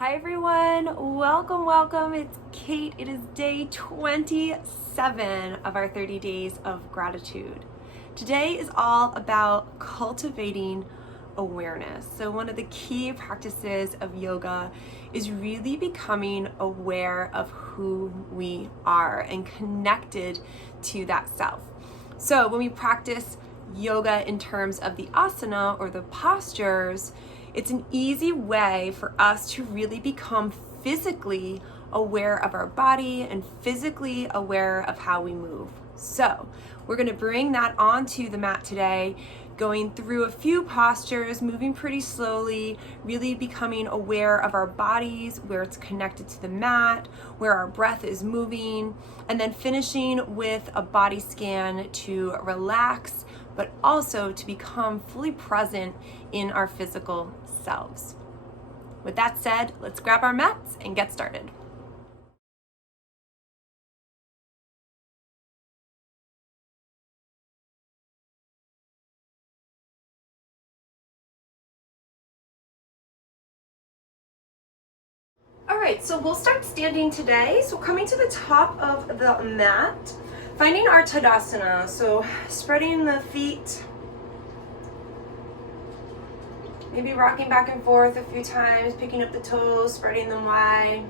Hi everyone, welcome. It's Kate. It is day 27 of our 30 days of gratitude. Today is all about cultivating awareness. So one of the key practices of yoga is really becoming aware of who we are and connected to that self. So when we practice yoga in terms of the asana or the postures, it's an easy way for us to really become physically aware of our body and physically aware of how we move. So we're going to bring that onto the mat today, going through a few postures, moving pretty slowly, really becoming aware of our bodies, where it's connected to the mat, where our breath is moving, and then finishing with a body scan to relax, but also to become fully present in our physical selves. With that said, let's grab our mats and get started. All right, so we'll start standing today. So coming to the top of the mat, finding our Tadasana. So spreading the feet, maybe rocking back and forth a few times, picking up the toes, spreading them wide.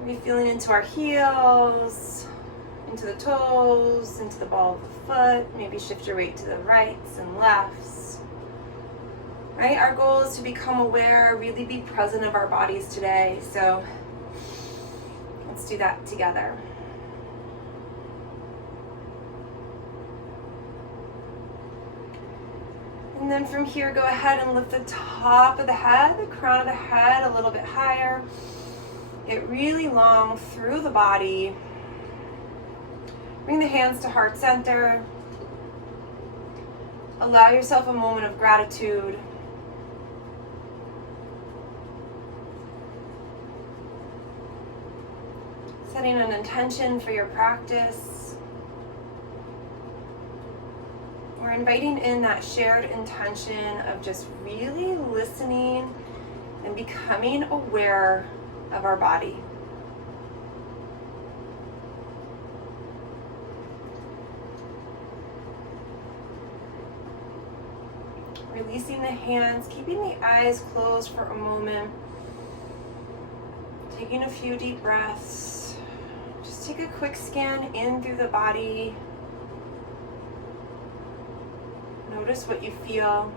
Maybe feeling into our heels, into the toes, into the ball of the foot. Maybe shift your weight to the rights and lefts. Right? Our goal is to become aware, really be present of our bodies today. So let's do that together. And then from here, go ahead and lift the top of the head, the crown of the head a little bit higher. Get really long through the body. Bring the hands to heart center. Allow yourself a moment of gratitude. Setting an intention for your practice. We're inviting in that shared intention of just really listening and becoming aware of our body. Releasing the hands, keeping the eyes closed for a moment. Taking a few deep breaths. Just take a quick scan in through the body. Notice what you feel.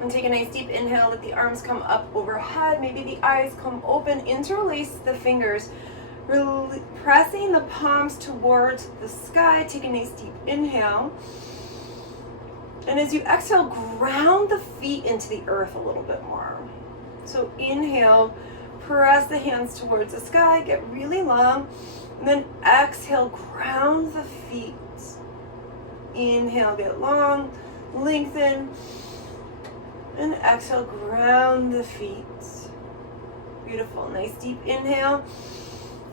And take a nice deep inhale. Let the arms come up overhead. Maybe the eyes come open. Interlace the fingers. Pressing the palms towards the sky. Take a nice deep inhale. And as you exhale, ground the feet into the earth a little bit more. So inhale, press the hands towards the sky, get really long. And then exhale, ground the feet. Inhale, get long, lengthen. And exhale, ground the feet. Beautiful, nice deep inhale.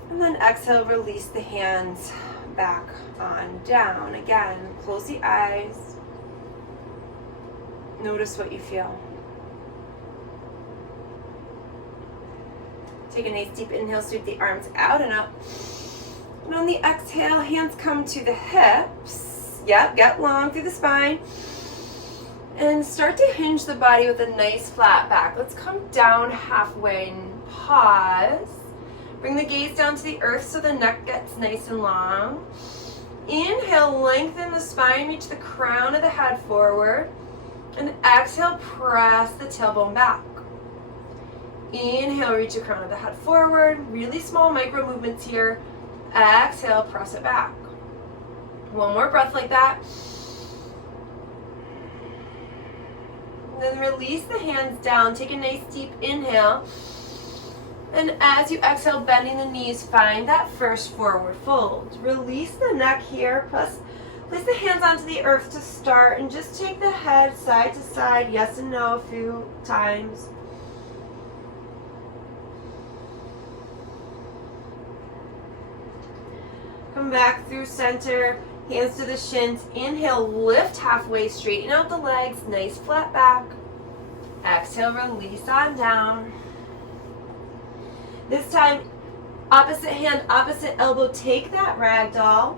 And then exhale, release the hands back on down. Again, close the eyes. Notice what you feel. Take a nice deep inhale, sweep the arms out and up. And on the exhale, hands come to the hips. Yep, get long through the spine. And start to hinge the body with a nice flat back. Let's come down halfway and pause. Bring the gaze down to the earth so the neck gets nice and long. Inhale, lengthen the spine, reach the crown of the head forward. And exhale, press the tailbone back. Inhale, reach the crown of the head forward. Really small micro movements here. Exhale, press it back. One more breath like that. Then release the hands down. Take a nice deep inhale. And as you exhale, bending the knees, find that first forward fold. Release the neck here. Place the hands onto the earth to start. And just take the head side to side, yes and no, a few times. Come back through center. Hands to the shins. Inhale, lift halfway, straighten out the legs, nice flat back. Exhale, release on down. This time, opposite hand, opposite elbow, take that ragdoll.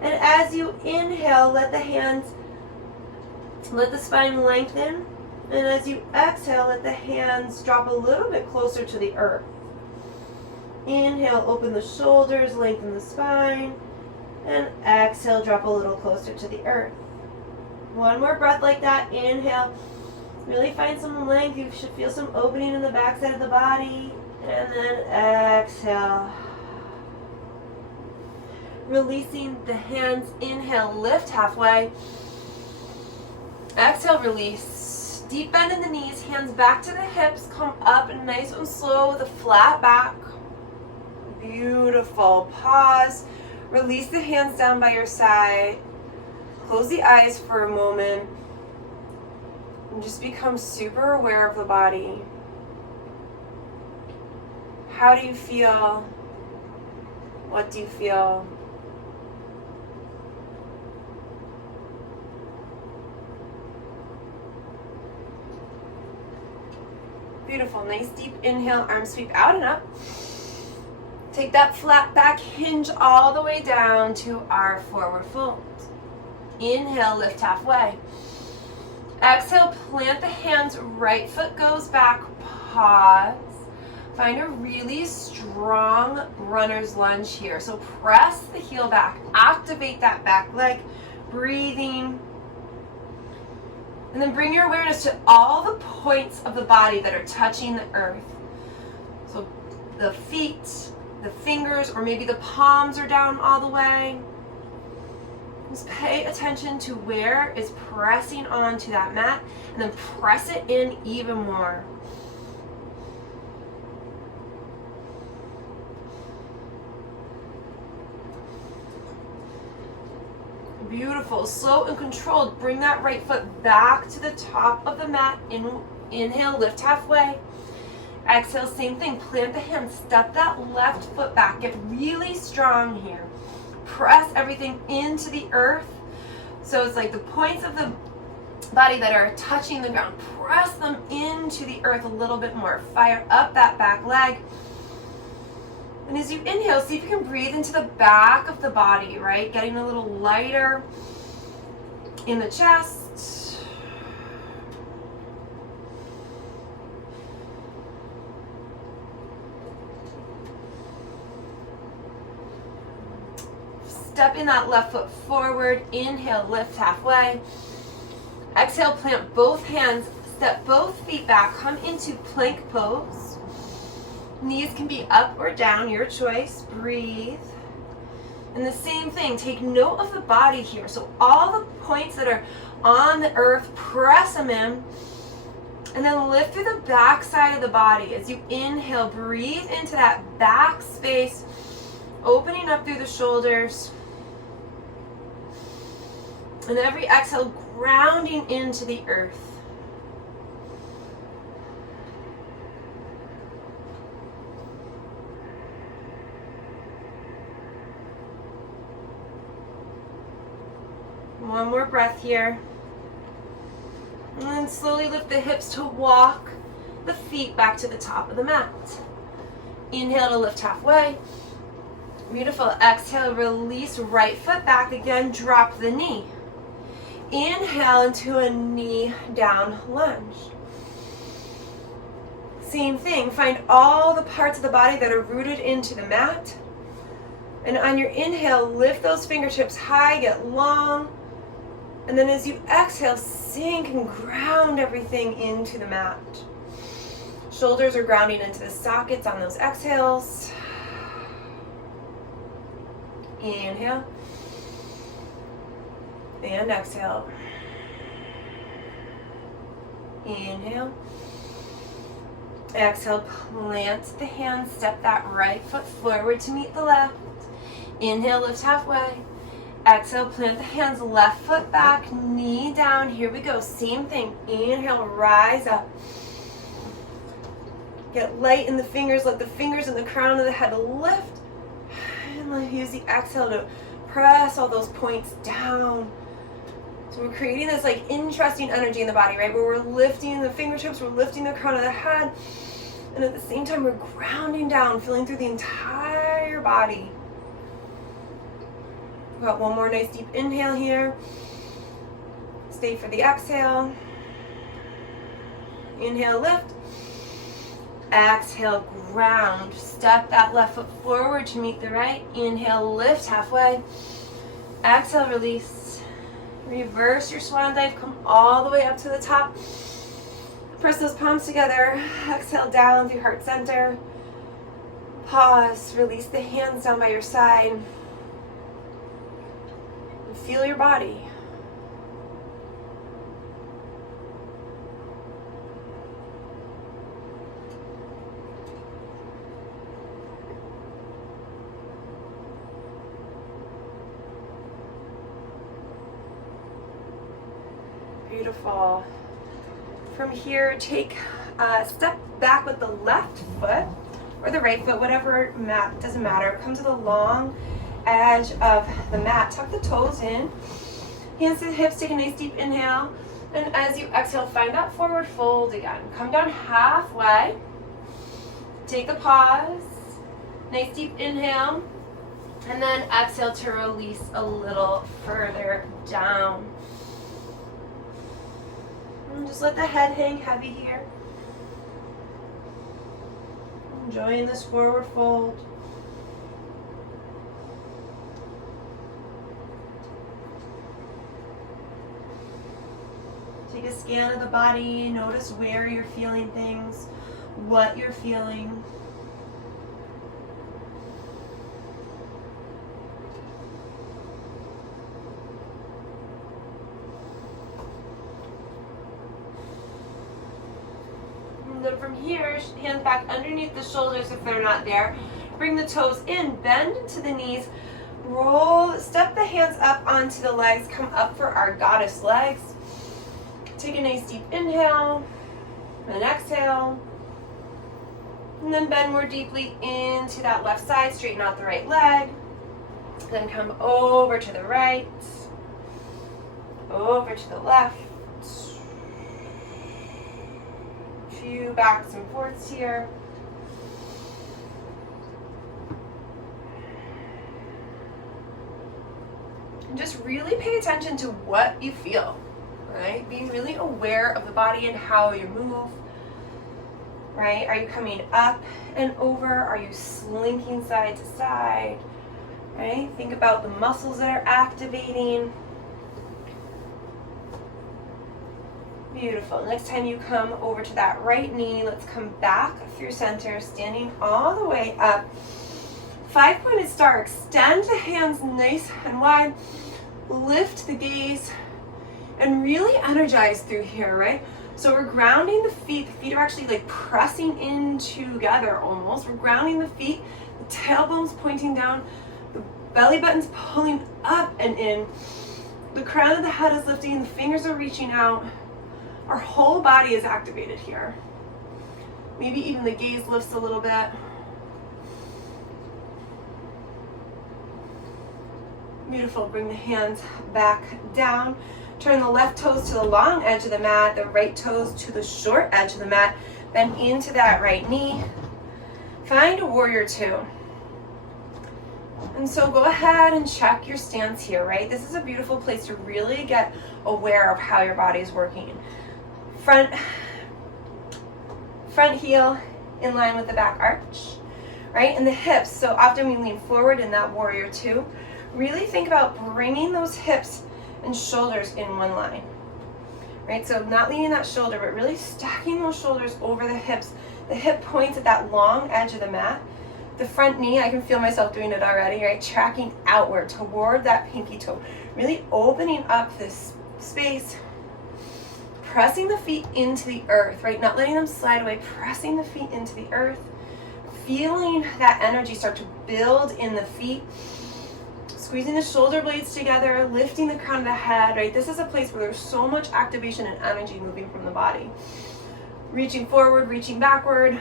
And as you inhale, let the spine lengthen. And as you exhale, let the hands drop a little bit closer to the earth. Inhale, open the shoulders, lengthen the spine. And exhale, drop a little closer to the earth. One more breath like that. Inhale. Really find some length. You should feel some opening in the backside of the body. And then exhale. Releasing the hands. Inhale, lift halfway. Exhale, release. Deep bend in the knees, hands back to the hips. Come up nice and slow with a flat back. Beautiful. Pause. Release the hands down by your side. Close the eyes for a moment. And just become super aware of the body. How do you feel? What do you feel? Beautiful. Nice deep inhale, arms sweep out and up. Take that flat back, hinge all the way down to our forward fold. Inhale, lift halfway. Exhale, plant the hands, right foot goes back, pause. Find a really strong runner's lunge here. So press the heel back, activate that back leg, breathing. And then bring your awareness to all the points of the body that are touching the earth. So the feet, the fingers, or maybe the palms are down all the way. Just pay attention to where is pressing onto that mat, and then press it in even more. Beautiful. Slow and controlled. Bring that right foot back to the top of the mat. Inhale, lift halfway. Exhale, same thing. Plant the hands. Step that left foot back. Get really strong here. Press everything into the earth. So it's like the points of the body that are touching the ground. Press them into the earth a little bit more. Fire up that back leg. And as you inhale, see if you can breathe into the back of the body, right? Getting a little lighter in the chest. Stepping that left foot forward. Inhale, lift halfway. Exhale, plant both hands. Step both feet back. Come into plank pose. Knees can be up or down, your choice. Breathe. And the same thing, take note of the body here. So all the points that are on the earth, press them in. And then lift through the back side of the body. As you inhale, breathe into that back space, opening up through the shoulders. And every exhale, grounding into the earth. One more breath here. And then slowly lift the hips to walk the feet back to the top of the mat. Inhale to lift halfway. Beautiful. Exhale, release right foot back again. Drop the knee. Inhale into a knee down lunge. Same thing. Find all the parts of the body that are rooted into the mat. And on your inhale, lift those fingertips high, get long. And then as you exhale, sink and ground everything into the mat. Shoulders are grounding into the sockets on those exhales. Inhale. And exhale. Inhale. Exhale, plant the hands, step that right foot forward to meet the left. Inhale, lift halfway. Exhale, plant the hands, left foot back, knee down. Here we go, same thing. Inhale, rise up. Get light in the fingers, let the fingers and the crown of the head lift. And use the exhale to Press all those points down. So we're creating this like interesting energy in the body, right? Where we're lifting the fingertips, we're lifting the crown of the head, and at the same time we're grounding down, feeling through the entire body. We've got one more nice deep inhale here. Stay for the exhale. Inhale, lift. Exhale, ground. Step that left foot forward to meet the right. Inhale, lift halfway. Exhale, release. Reverse your swan dive. Come all the way up to the top. Press those palms together. Exhale down through heart center. Pause. Release the hands down by your side. And feel your body. Beautiful. From here, take a step back with the left foot or the right foot, whatever mat, doesn't matter. Come to the long edge of the mat. Tuck the toes in. Hands to the hips, take a nice deep inhale. And as you exhale, find that forward fold again. Come down halfway. Take a pause. Nice deep inhale. And then exhale to release a little further down. And just let the head hang heavy here. Enjoying this forward fold. Take a scan of the body. Notice where you're feeling things, what you're feeling. And then from here, hands back underneath the shoulders if they're not there. Bring the toes in, bend into the knees, roll, step the hands up onto the legs, come up for our goddess legs. Take a nice deep inhale, and exhale. And then bend more deeply into that left side, straighten out the right leg. Then come over to the right, over to the left. Few backs and forths here. And just really pay attention to what you feel, right? Being really aware of the body and how you move, right? Are you coming up and over? Are you slinking side to side, right? Think about the muscles that are activating. Beautiful. Next time you come over to that right knee, let's come back through center, standing all the way up. 5-pointed star. Extend the hands nice and wide. Lift the gaze and really energize through here, right? So we're grounding the feet. The feet are actually like pressing in together almost. We're grounding the feet, the tailbone's pointing down, the belly button's pulling up and in. The crown of the head is lifting, the fingers are reaching out. Our whole body is activated here. Maybe even the gaze lifts a little bit. Beautiful. Bring the hands back down. Turn the left toes to the long edge of the mat, the right toes to the short edge of the mat. Bend into that right knee. Find a warrior two. And so go ahead and check your stance here, right? This is a beautiful place to really get aware of how your body is working. Front heel in line with the back arch, right? And the hips, so often we lean forward in that warrior two. Really think about bringing those hips and shoulders in one line, right? So not leaning that shoulder, but really stacking those shoulders over the hips. The hip points at that long edge of the mat. The front knee, I can feel myself doing it already, right? Tracking outward toward that pinky toe. Really opening up this space. Pressing the feet into the earth, right? Not letting them slide away, pressing the feet into the earth. Feeling that energy start to build in the feet. Squeezing the shoulder blades together, lifting the crown of the head, right? This is a place where there's so much activation and energy moving from the body. Reaching forward, reaching backward,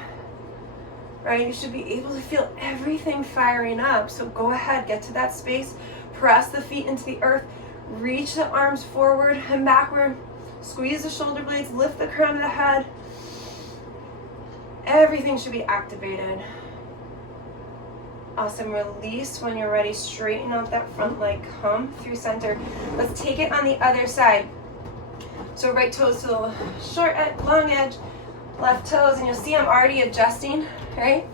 right? You should be able to feel everything firing up. So go ahead, get to that space. Press the feet into the earth. Reach the arms forward and backward. Squeeze the shoulder blades. Lift the crown of the head. Everything should be activated. Awesome. Release when you're ready. Straighten out that front leg. Come through center. Let's take it on the other side. So right toes to the short edge, long edge, left toes, and you'll see I'm already adjusting, right?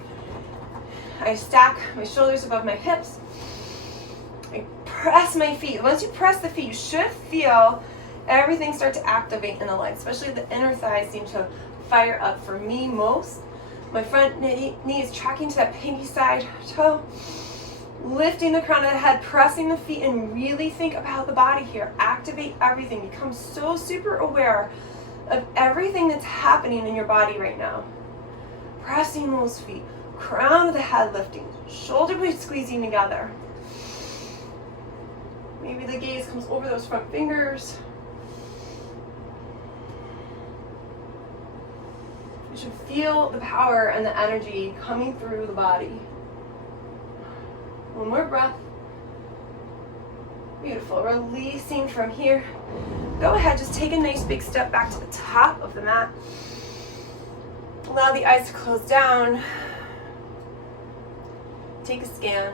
I stack my shoulders above my hips. I press my feet. Once you press the feet, you should feel everything start to activate in the legs, especially the inner thighs seem to fire up for me most. My front knee is tracking to that pinky side toe. Lifting the crown of the head, pressing the feet, and really think about the body here. Activate everything. Become so super aware of everything that's happening in your body right now. Pressing those feet. Crown of the head lifting. Shoulder blades squeezing together. Maybe the gaze comes over those front fingers. You should feel the power and the energy coming through the body. One more breath. Beautiful. Releasing from here. Go ahead, just take a nice big step back to the top of the mat. Allow the eyes to close down. Take a scan.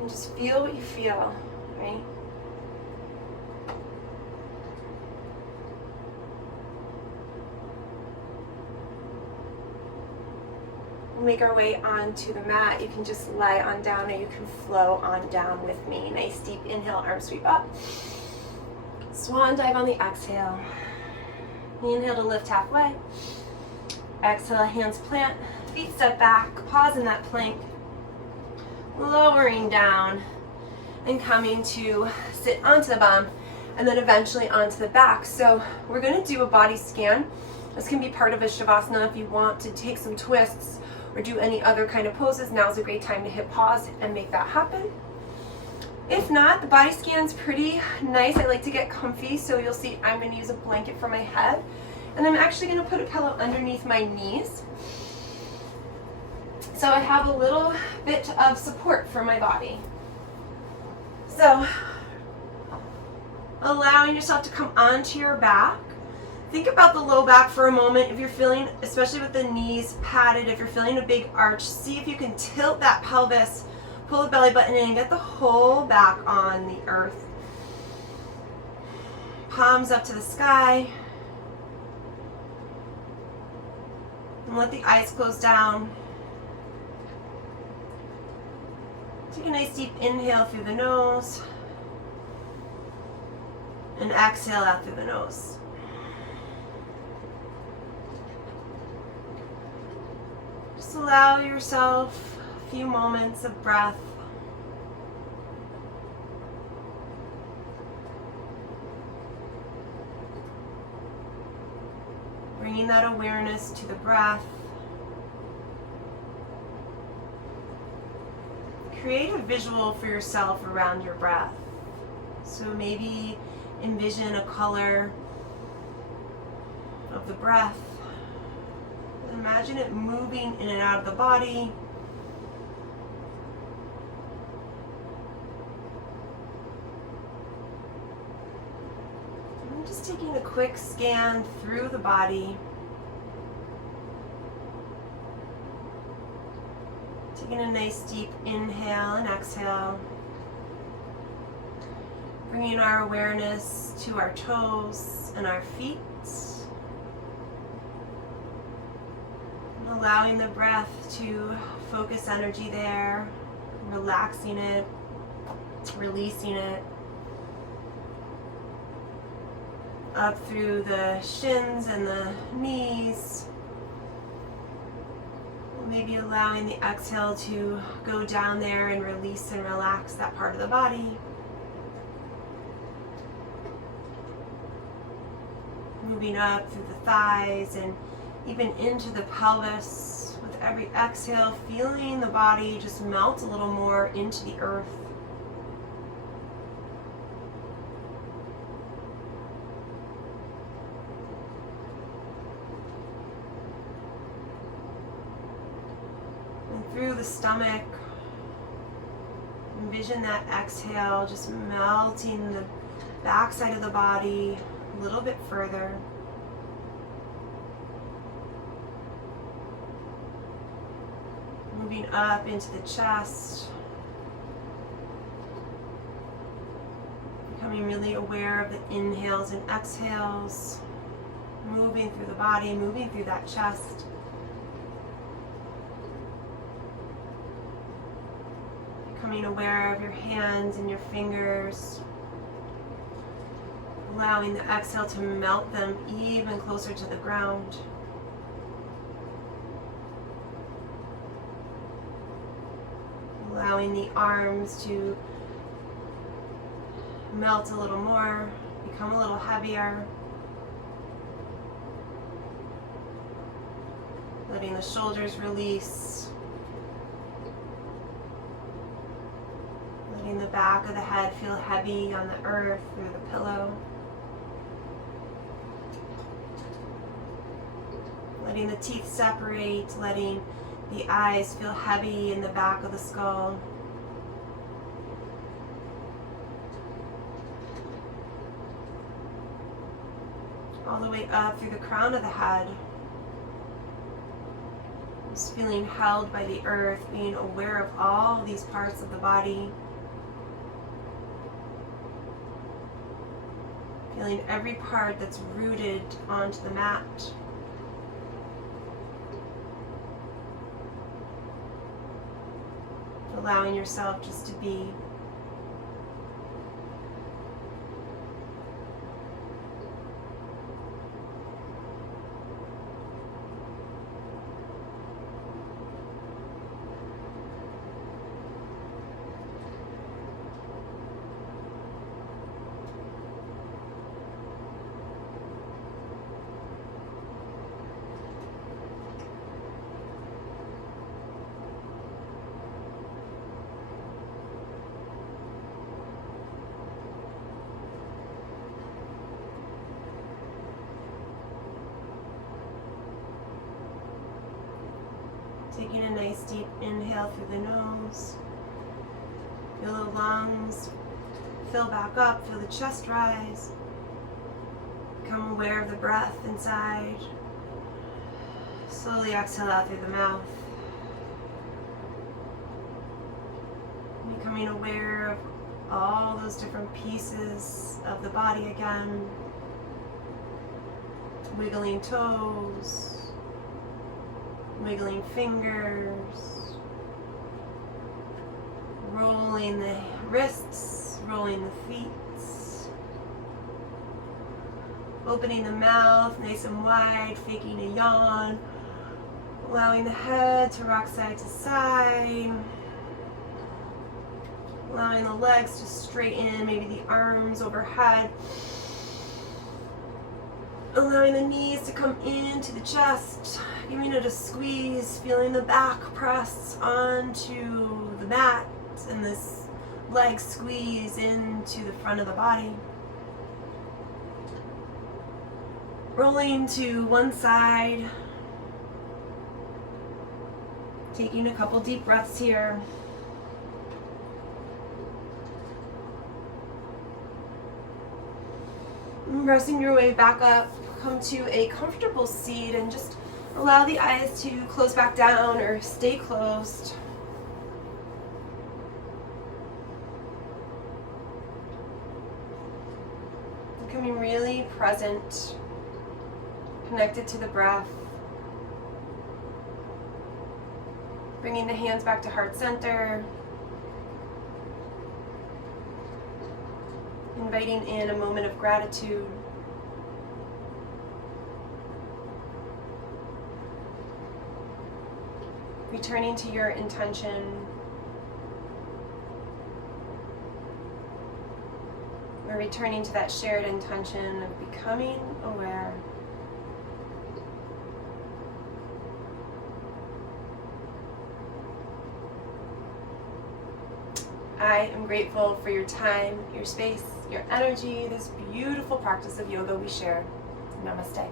And just feel what you feel, right? Make our way onto the mat. You can just lie on down or you can flow on down with me. Nice deep inhale, arm sweep up. Swan dive on the exhale. Inhale to lift halfway. Exhale, hands plant, feet step back, pause in that plank. Lowering down and coming to sit onto the bum and then eventually onto the back. So we're going to do a body scan. This can be part of a Shavasana if you want to take some twists or do any other kind of poses. Now's a great time to hit pause and make that happen. If not, the body scan's pretty nice. I like to get comfy, so you'll see I'm going to use a blanket for my head. And I'm actually going to put a pillow underneath my knees. So I have a little bit of support for my body. So, allowing yourself to come onto your back. Think about the low back for a moment. If you're feeling, especially with the knees padded, if you're feeling a big arch, see if you can tilt that pelvis, pull the belly button in, and get the whole back on the earth. Palms up to the sky. And let the eyes close down. Take a nice deep inhale through the nose. And exhale out through the nose. Just allow yourself a few moments of breath. Bringing that awareness to the breath. Create a visual for yourself around your breath. So maybe envision a color of the breath. Imagine it moving in and out of the body. I'm just taking a quick scan through the body. Taking a nice deep inhale and exhale. Bringing our awareness to our toes and our feet. And allowing the breath to focus energy there. Relaxing it. Releasing it. Up through the shins and the knees. Maybe allowing the exhale to go down there and release and relax that part of the body. Moving up through the thighs and even into the pelvis. With every exhale, feeling the body just melt a little more into the earth. the stomach. Envision that exhale just melting the backside of the body a little bit further. Moving up into the chest. Becoming really aware of the inhales and exhales. Moving through the body, moving through that chest. Becoming aware of your hands and your fingers. Allowing the exhale to melt them even closer to the ground. Allowing the arms to melt a little more, become a little heavier. Letting the shoulders release. Letting the back of the head feel heavy on the earth through the pillow. Letting the teeth separate, letting the eyes feel heavy in the back of the skull. All the way up through the crown of the head. Just feeling held by the earth, being aware of all these parts of the body. Feeling every part that's rooted onto the mat. Allowing yourself just to be. Taking a nice deep inhale through the nose. Feel the lungs fill back up, feel the chest rise. Become aware of the breath inside. Slowly exhale out through the mouth. Becoming aware of all those different pieces of the body again. Wiggling toes. Wiggling fingers, rolling the wrists, rolling the feet, opening the mouth nice and wide, faking a yawn, allowing the head to rock side to side, allowing the legs to straighten, maybe the arms overhead, allowing the knees to come into the chest. Giving it a squeeze, feeling the back press onto the mat and this leg squeeze into the front of the body. Rolling to one side. Taking a couple deep breaths here. And pressing your way back up, come to a comfortable seat and just allow the eyes to close back down or stay closed. Becoming really present, connected to the breath. Bringing the hands back to heart center. Inviting in a moment of gratitude. Returning to your intention. We're returning to that shared intention of becoming aware. I am grateful for your time, your space, your energy, this beautiful practice of yoga we share. Namaste.